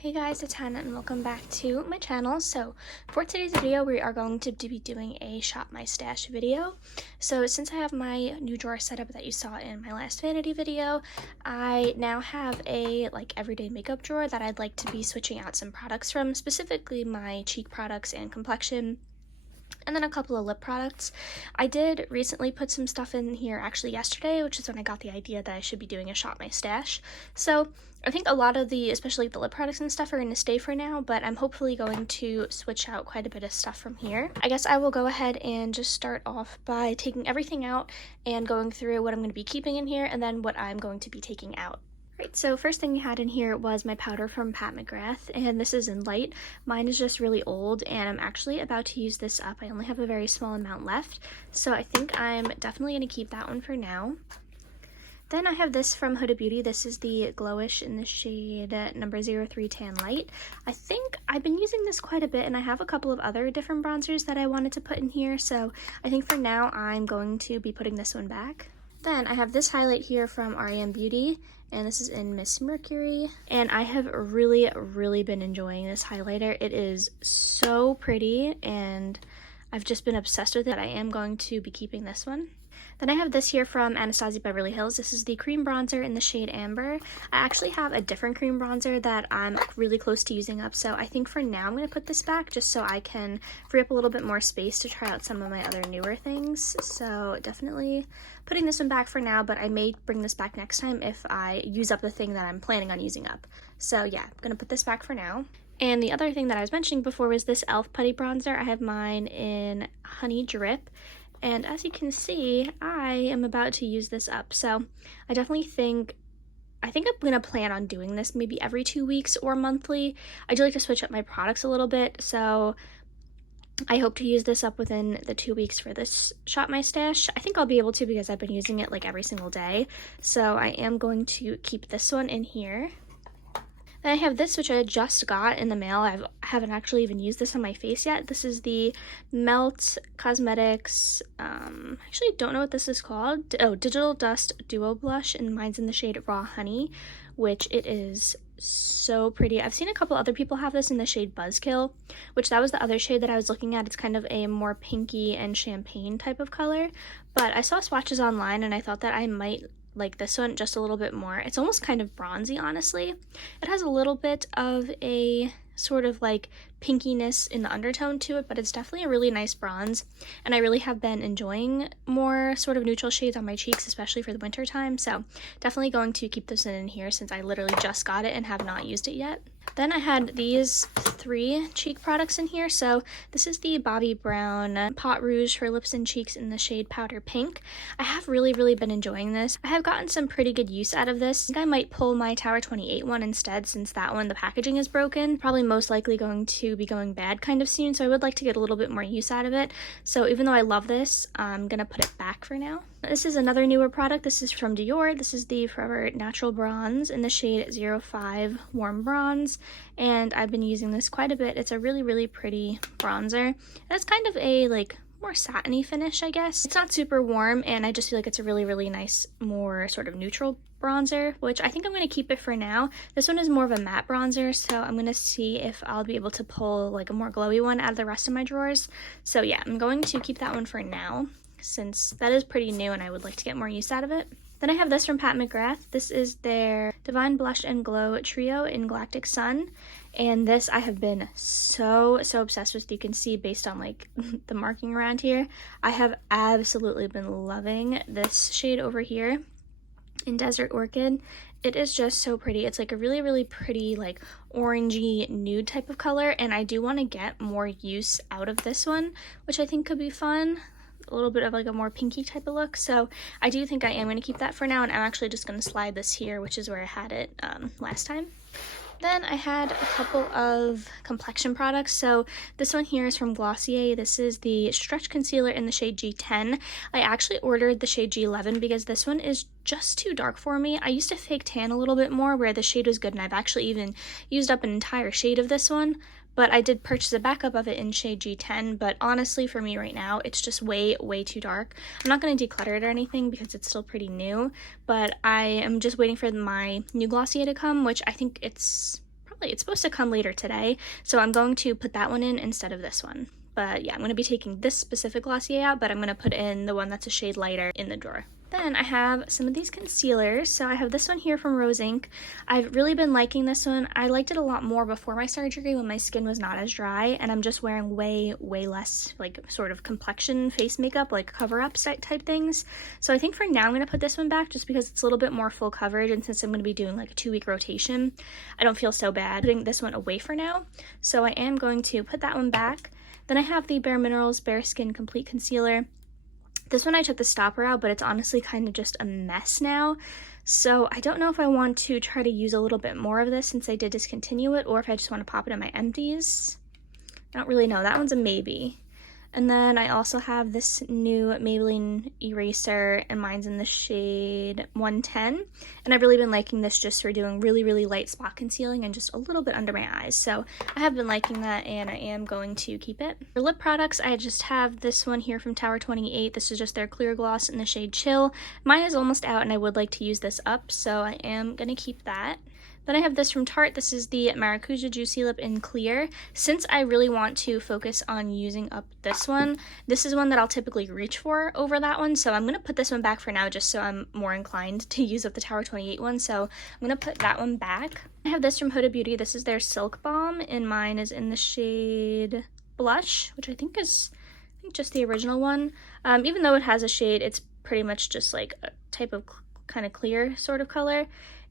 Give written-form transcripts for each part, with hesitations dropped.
Hey guys, it's Hannah and welcome back to my channel. So for today's video, we are going to be doing a shop my stash video. So since I have my new drawer set up that you saw in my last vanity video, I now have a everyday makeup drawer that I'd like to be switching out some products from, specifically my cheek products and complexion, and then a couple of lip products. I did recently put some stuff in here actually yesterday, which is when I got the idea that I should be doing a shop my stash. So I think a lot of especially the lip products and stuff are going to stay for now, but I'm hopefully going to switch out quite a bit of stuff from here. I guess I will go ahead and just start off by taking everything out and going through what I'm going to be keeping in here and then what I'm going to be taking out. Right, so first thing I had in here was my powder from Pat McGrath, and this is in light. Mine is just really old, and I'm actually about to use this up. I only have a very small amount left, so I think I'm definitely going to keep that one for now. Then I have this from Huda Beauty. This is the Glowish in the shade number 03 Tan Light. I think I've been using this quite a bit, and I have a couple of other different bronzers that I wanted to put in here, so I think for now I'm going to be putting this one back. Then I have this highlight here from REM Beauty, and this is in Miss Mercury, and I have really been enjoying this highlighter. It is so pretty, and I've just been obsessed with it. I am going to be keeping this one. Then I have this here from Anastasia Beverly Hills. This is the cream bronzer in the shade Amber. I actually have a different cream bronzer that I'm really close to using up, so I think for now I'm going to put this back just so I can free up a little bit more space to try out some of my other newer things. So definitely putting this one back for now, but I may bring this back next time if I use up the thing that I'm planning on using up. So yeah, I'm going to put this back for now. And the other thing that I was mentioning before was this e.l.f. Putty Bronzer. I have mine in Honey Drip. And as you can see, I am about to use this up. So I definitely think I'm going to plan on doing this maybe every 2 weeks or monthly. I do like to switch up my products a little bit. So I hope to use this up within the 2 weeks for this Shop My Stash. I think I'll be able to because I've been using it like every single day. So I am going to keep this one in here. Then I have this, which I just got in the mail. I haven't actually even used this on my face yet. This is the Melt Cosmetics, actually don't know what this is called. Oh, Digital Dust Duo Blush, and mine's in the shade Raw Honey, which it is so pretty. I've seen a couple other people have this in the shade Buzzkill, which that was the other shade that I was looking at. It's kind of a more pinky and champagne type of color, but I saw swatches online and I thought that I might like this one just a little bit more. It's almost kind of bronzy, honestly. It has a little bit of a sort of like pinkiness in the undertone to it, but it's definitely a really nice bronze, and I really have been enjoying more sort of neutral shades on my cheeks, especially for the winter time. So definitely going to keep this in here since I literally just got it and have not used it yet. Then I had these 3 cheek products in here. So this is the Bobbi Brown Pot Rouge for lips and cheeks in the shade Powder Pink. I have really been enjoying this. I have gotten some pretty good use out of this. I think I might pull my Tower 28 one instead, since that one, the packaging is broken. Probably most likely going to be going bad kind of soon, so I would like to get a little bit more use out of it. So even though I love this, I'm gonna put it back for now. This is another newer product. This is from Dior. This is the Forever Natural Bronze in the shade 05 Warm Bronze, and I've been using this quite a bit. It's a really pretty bronzer, and it's kind of a more satiny finish, I guess. It's not super warm, and I just feel like it's a really nice, more sort of neutral bronzer, which I think I'm going to keep it for now. This one is more of a matte bronzer, so I'm going to see if I'll be able to pull like a more glowy one out of the rest of my drawers. So yeah, I'm going to keep that one for now, since that is pretty new and I would like to get more use out of it. Then I have this from Pat McGrath. This is their Divine Blush and Glow Trio in Galactic Sun. And this I have been so obsessed with. You can see based on like the marking around here. I have absolutely been loving this shade over here in Desert Orchid. It is just so pretty. It's like a really pretty like orangey nude type of color, and I do want to get more use out of this one, which I think could be fun. A little bit of like a more pinky type of look, so I do think I am going to keep that for now, and I'm actually just going to slide this here, which is where I had it last time. Then I had a couple of complexion products. So this one here is from Glossier. This is the Stretch Concealer in the shade G10. I actually ordered the shade G11 because this one is just too dark for me. I used to fake tan a little bit more where the shade was good, and I've actually even used up an entire shade of this one. But I did purchase a backup of it in shade G10, but honestly for me right now, it's just way too dark. I'm not going to declutter it or anything because it's still pretty new, but I am just waiting for my new Glossier to come, which I think it's probably, it's supposed to come later today, so I'm going to put that one in instead of this one. But yeah, I'm going to be taking this specific Glossier out, but I'm going to put in the one that's a shade lighter in the drawer. Then I have some of these concealers. So I have this one here from Rose Inc. I've really been liking this one. I liked it a lot more before my surgery when my skin was not as dry, and I'm just wearing way less like sort of complexion face makeup, like cover-up type things. So I think for now I'm going to put this one back just because it's a little bit more full coverage, and since I'm going to be doing like a 2-week rotation, I don't feel so bad putting this one away for now. So I am going to put that one back. Then I have the Bare Minerals Bare Skin Complete Concealer. This one I took the stopper out, but it's honestly kind of just a mess now. So I don't know if I want to try to use a little bit more of this since I did discontinue it, or if I just want to pop it in my empties. I don't really know. That one's a maybe. And then I also have this new Maybelline eraser, and mine's in the shade 110. And I've really been liking this just for doing really light spot concealing and just a little bit under my eyes. So I have been liking that, and I am going to keep it. For lip products, I just have this one here from Tower 28. This is just their clear gloss in the shade Chill. Mine is almost out, and I would like to use this up, so I am going to keep that. Then I have this from Tarte. This is the Maracuja Juicy Lip in Clear. Since I really want to focus on using up this one, this is one that I'll typically reach for over that one. So I'm going to put this one back for now just so I'm more inclined to use up the Tower 28 one. So I'm going to put that one back. I have this from Huda Beauty. This is their Silk Balm, and mine is in the shade Blush, which I think is just the original one. Even though it has a shade, it's pretty much just like a type of kind of clear sort of color.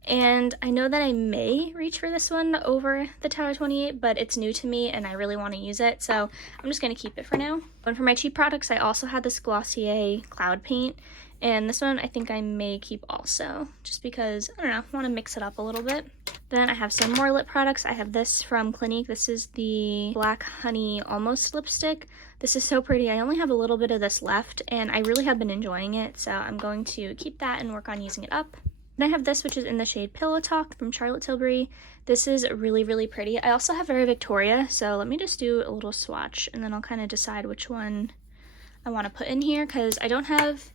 And I know that I may reach for this one over the Tower 28, but it's new to me and I really want to use it, so I'm just going to keep it for now. And for my cheap products, I also had this Glossier Cloud Paint, and this one I think I may keep also, just because, I don't know, I want to mix it up a little bit. Then I have some more lip products. I have this from Clinique. This is the Black Honey Almost Lipstick. This is so pretty. I only have a little bit of this left, and I really have been enjoying it, so I'm going to keep that and work on using it up. Then I have this, which is in the shade Pillow Talk from Charlotte Tilbury. This is really pretty. I also have Very Victoria, so let me just do a little swatch, and then I'll kind of decide which one I want to put in here, because I don't have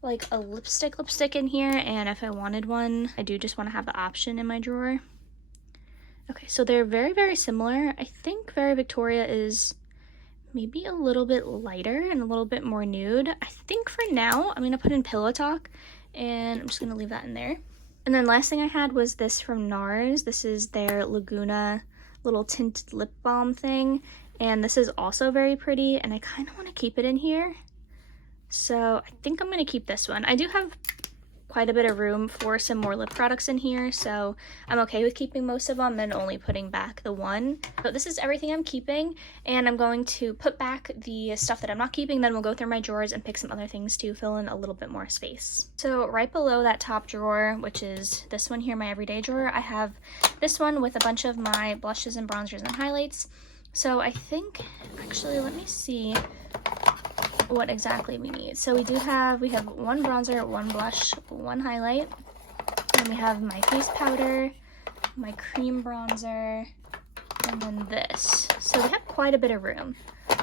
like a lipstick in here, and if I wanted one, I do just want to have the option in my drawer. Okay, so they're very similar. I think Very Victoria is maybe a little bit lighter and a little bit more nude. I think for now, I'm going to put in Pillow Talk, and I'm just going to leave that in there. And then last thing I had was this from NARS. This is their Laguna little tinted lip balm thing, and this is also very pretty, and I kind of want to keep it in here. So I think I'm going to keep this one. I do have quite a bit of room for some more lip products in here, so I'm okay with keeping most of them and only putting back the one. So this is everything I'm keeping, and I'm going to put back the stuff that I'm not keeping, then we'll go through my drawers and pick some other things to fill in a little bit more space. So right below that top drawer, which is this one here, my everyday drawer, I have this one with a bunch of my blushes and bronzers and highlights. So I think, actually, let me see what exactly we need. So we have one bronzer, one blush, one highlight, and we have my face powder, my cream bronzer, and then this. So we have quite a bit of room.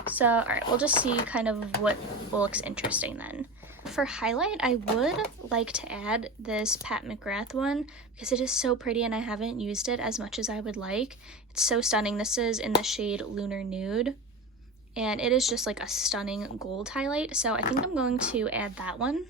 So all right, we'll just see kind of what looks interesting then. For highlight, I would like to add this Pat McGrath one because it is so pretty and I haven't used it as much as I would like. It's so stunning. This is in the shade Lunar Nude, and it is just like a stunning gold highlight, so I think I'm going to add that one.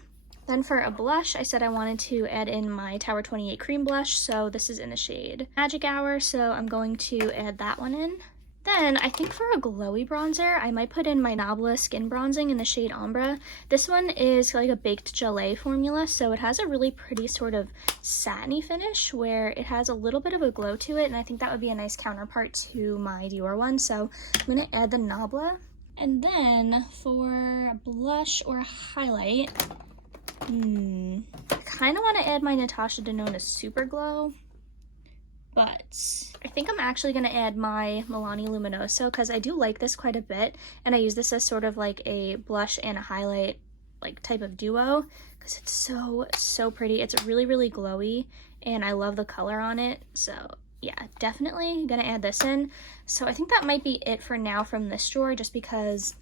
Then for a blush, I said I wanted to add in my Tower 28 cream blush, so this is in the shade Magic Hour, so I'm going to add that one in. Then I think for a glowy bronzer, I might put in my Nabla Skin Bronzing in the shade Ombre. This one is like a baked gelée formula, so it has a really pretty sort of satiny finish where it has a little bit of a glow to it, and I think that would be a nice counterpart to my Dior one, so I'm going to add the Nabla. And then for blush or highlight, I kind of want to add my Natasha Denona Super Glow, but I think I'm actually going to add my Milani Luminoso because I do like this quite a bit, and I use this as sort of like a blush and a highlight like type of duo because it's so pretty. It's really glowy, and I love the color on it, so yeah, definitely gonna add this in. So I think that might be it for now from this drawer, just because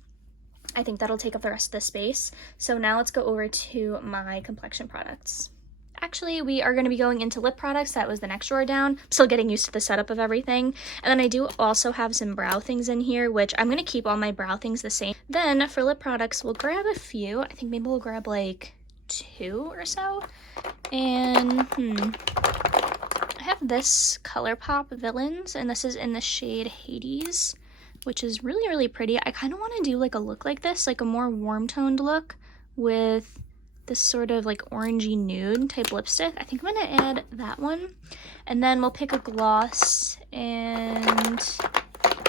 I think that'll take up the rest of the space. So now let's go over to my complexion products. Actually, we are going to be going into lip products. That was the next drawer down. I'm still getting used to the setup of everything. And then I do also have some brow things in here, which I'm going to keep all my brow things the same. Then for lip products, we'll grab a few. I think maybe we'll grab like 2 or so. And I have this ColourPop Villains, and this is in the shade Hades, which is really, really pretty. I kind of want to do like a look like this, like a more warm-toned look with this sort of like orangey nude type lipstick. I think I'm gonna add that one, and then we'll pick a gloss, and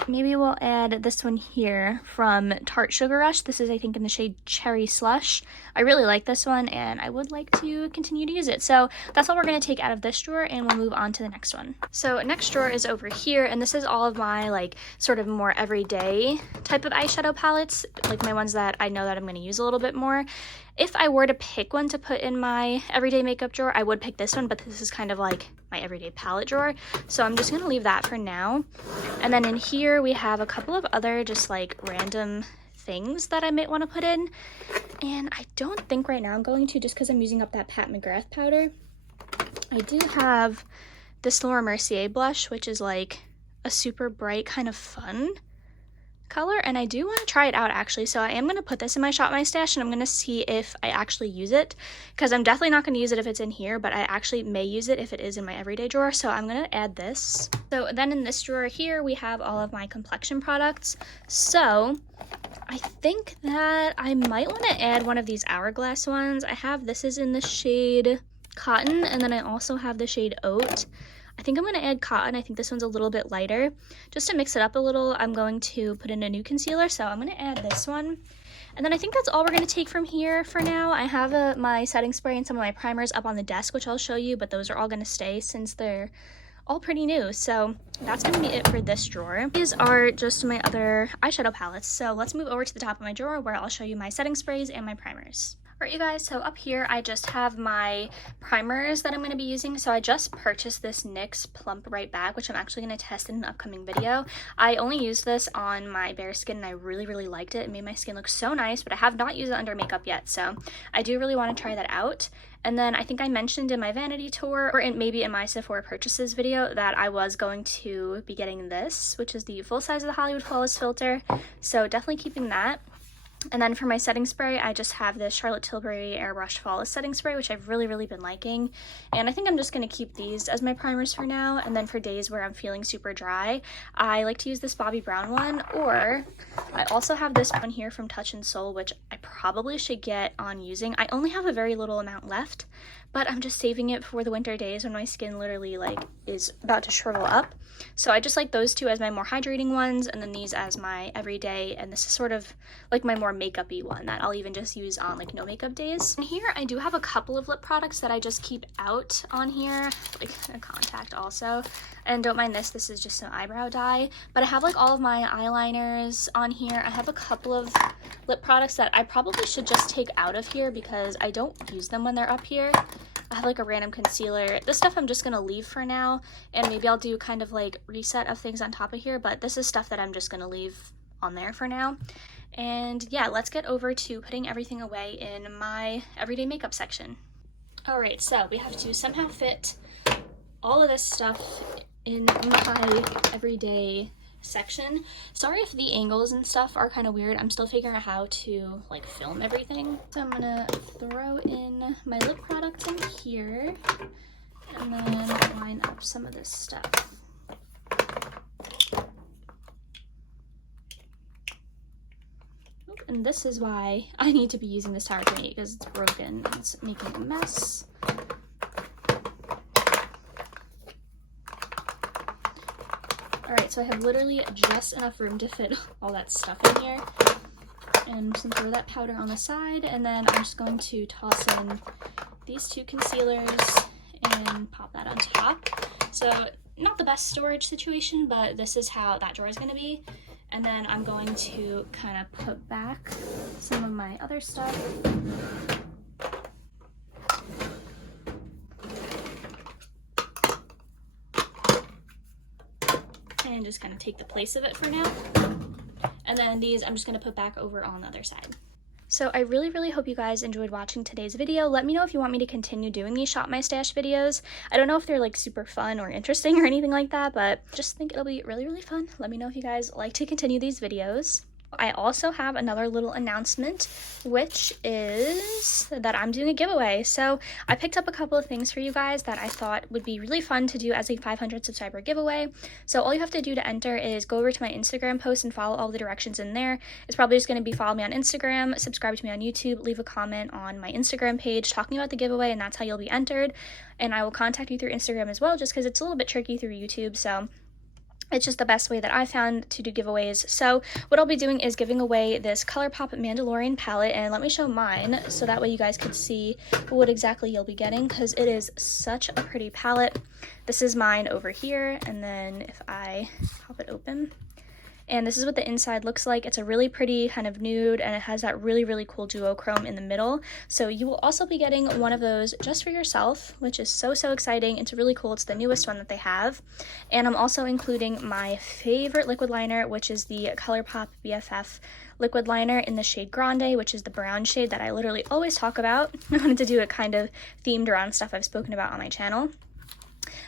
maybe we'll add this one here from Tarte Sugar Rush. This is, I think, in the shade Cherry Slush. I really like this one, and I would like to continue to use it. So that's all we're going to take out of this drawer, and we'll move on to the next one. So next drawer is over here, and this is all of my, like, sort of more everyday type of eyeshadow palettes, like my ones that I know that I'm going to use a little bit more. If I were to pick one to put in my everyday makeup drawer, I would pick this one, but this is kind of like my everyday palette drawer. So I'm just going to leave that for now. And then in here, we have a couple of other just like random things that I might want to put in. And I don't think right now I'm going to, just because I'm using up that Pat McGrath powder. I do have this Laura Mercier blush, which is like a super bright kind of fun color, and I do want to try it out actually, so I am going to put this in my Shop My Stash, and I'm going to see if I actually use it, because I'm definitely not going to use it if it's in here, but I actually may use it if it is in my everyday drawer, so I'm going to add this. So then in this drawer here, we have all of my complexion products, so I think that I might want to add one of these Hourglass ones. I have, this is in the shade Cotton, and then I also have the shade Oat. I think I'm going to add Cotton. I think this one's a little bit lighter. Just to mix it up a little, I'm going to put in a new concealer, so I'm going to add this one. And then I think that's all we're going to take from here for now. I have my setting spray and some of my primers up on the desk, which I'll show you, but those are all going to stay since they're all pretty new. So that's going to be it for this drawer. These are just my other eyeshadow palettes. So let's move over to the top of my drawer where I'll show you my setting sprays and my primers. Alright you guys, so up here I just have my primers that I'm going to be using. So I just purchased this NYX Plump Right bag, which I'm actually going to test in an upcoming video. I only used this on my bare skin and I really, really liked it. It made my skin look so nice, but I have not used it under makeup yet, so I do really want to try that out. And then I think I mentioned in my vanity tour, or maybe in my Sephora purchases video, that I was going to be getting this, which is the full size of the Hollywood Flawless filter, so definitely keeping that. And then for my setting spray, I just have this Charlotte Tilbury Airbrush Flawless setting spray, which I've really, really been liking. And I think I'm just going to keep these as my primers for now. And then for days where I'm feeling super dry, I like to use this Bobbi Brown one. Or I also have this one here from Touch in Sol, which I probably should get on using. I only have a very little amount left, but I'm just saving it for the winter days when my skin literally like is about to shrivel up. So I just like those two as my more hydrating ones, and then these as my everyday, and this is sort of like my more makeup-y one that I'll even just use on like no makeup days. And here I do have a couple of lip products that I just keep out on here, like a contact also. And don't mind this, this is just an eyebrow dye. But I have like all of my eyeliners on here. I have a couple of lip products that I probably should just take out of here because I don't use them when they're up here. I have like a random concealer. This stuff I'm just gonna leave for now, and maybe I'll do kind of like reset of things on top of here, but this is stuff that I'm just gonna leave on there for now. And yeah, let's get over to putting everything away in my everyday makeup section. Alright, so we have to somehow fit all of this stuff in my everyday section. Sorry if the angles and stuff are kind of weird. I'm still figuring out how to like film everything. So I'm gonna throw in my lip products in here and then line up some of this stuff. And this is why I need to be using this Tower 28 because it's broken and it's making a mess. Alright, so I have literally just enough room to fit all that stuff in here. And I'm just going to throw that powder on the side, and then I'm just going to toss in these two concealers and pop that on top. So not the best storage situation, but this is how that drawer is going to be. And then I'm going to kind of put back some of my other stuff. And just kind of take the place of it for now. And then these I'm just going to put back over on the other side. So I really hope you guys enjoyed watching today's video. Let me know if you want me to continue doing these Shop My Stash videos. I don't know if they're like super fun or interesting or anything like that, but just think it'll be really fun. Let me know if you guys like to continue these videos. I also have another little announcement, which is that I'm doing a giveaway. So I picked up a couple of things for you guys that I thought would be really fun to do as a 500 subscriber giveaway. So all you have to do to enter is go over to my Instagram post and follow all the directions in there. It's probably just going to be follow me on Instagram, subscribe to me on YouTube, leave a comment on my Instagram page talking about the giveaway, and that's how you'll be entered. And I will contact you through Instagram as well, just because it's a little bit tricky through YouTube. So it's just the best way that I found to do giveaways. So what I'll be doing is giving away this ColourPop Mandalorian palette, and let me show mine so that way you guys can see what exactly you'll be getting, because it is such a pretty palette. This is mine over here, and then if I pop it open, and this is what the inside looks like. It's a really pretty kind of nude, and it has that really cool duochrome in the middle. So you will also be getting one of those just for yourself, which is so exciting. It's really cool. It's the newest one that they have. And I'm also including my favorite liquid liner, which is the ColourPop BFF liquid liner in the shade Grande, which is the brown shade that I literally always talk about. I wanted to do it kind of themed around stuff I've spoken about on my channel.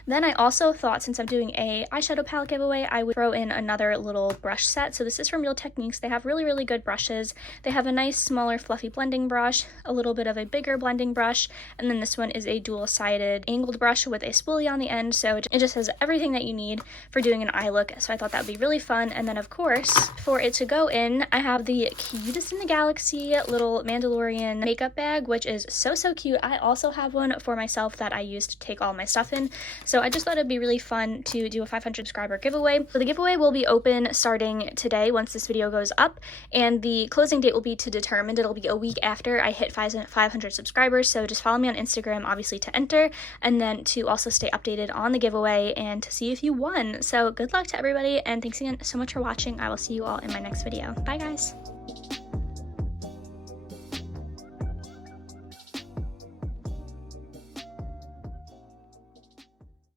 Then I also thought, since I'm doing a eyeshadow palette giveaway, I would throw in another little brush set. So this is from Real Techniques. They have really good brushes. They have a nice smaller fluffy blending brush, a little bit of a bigger blending brush, and then this one is a dual-sided angled brush with a spoolie on the end. So it just has everything that you need for doing an eye look. So I thought that would be really fun. And then of course, for it to go in, I have the cutest in the galaxy little Mandalorian makeup bag, which is so cute. I also have one for myself that I use to take all my stuff in. So I just thought it'd be really fun to do a 500 subscriber giveaway. So the giveaway will be open starting today once this video goes up, and the closing date will be to determined. It'll be a week after I hit 500 subscribers, so just follow me on Instagram, obviously, to enter, and then to also stay updated on the giveaway and to see if you won. So good luck to everybody, and thanks again so much for watching. I will see you all in my next video. Bye, guys.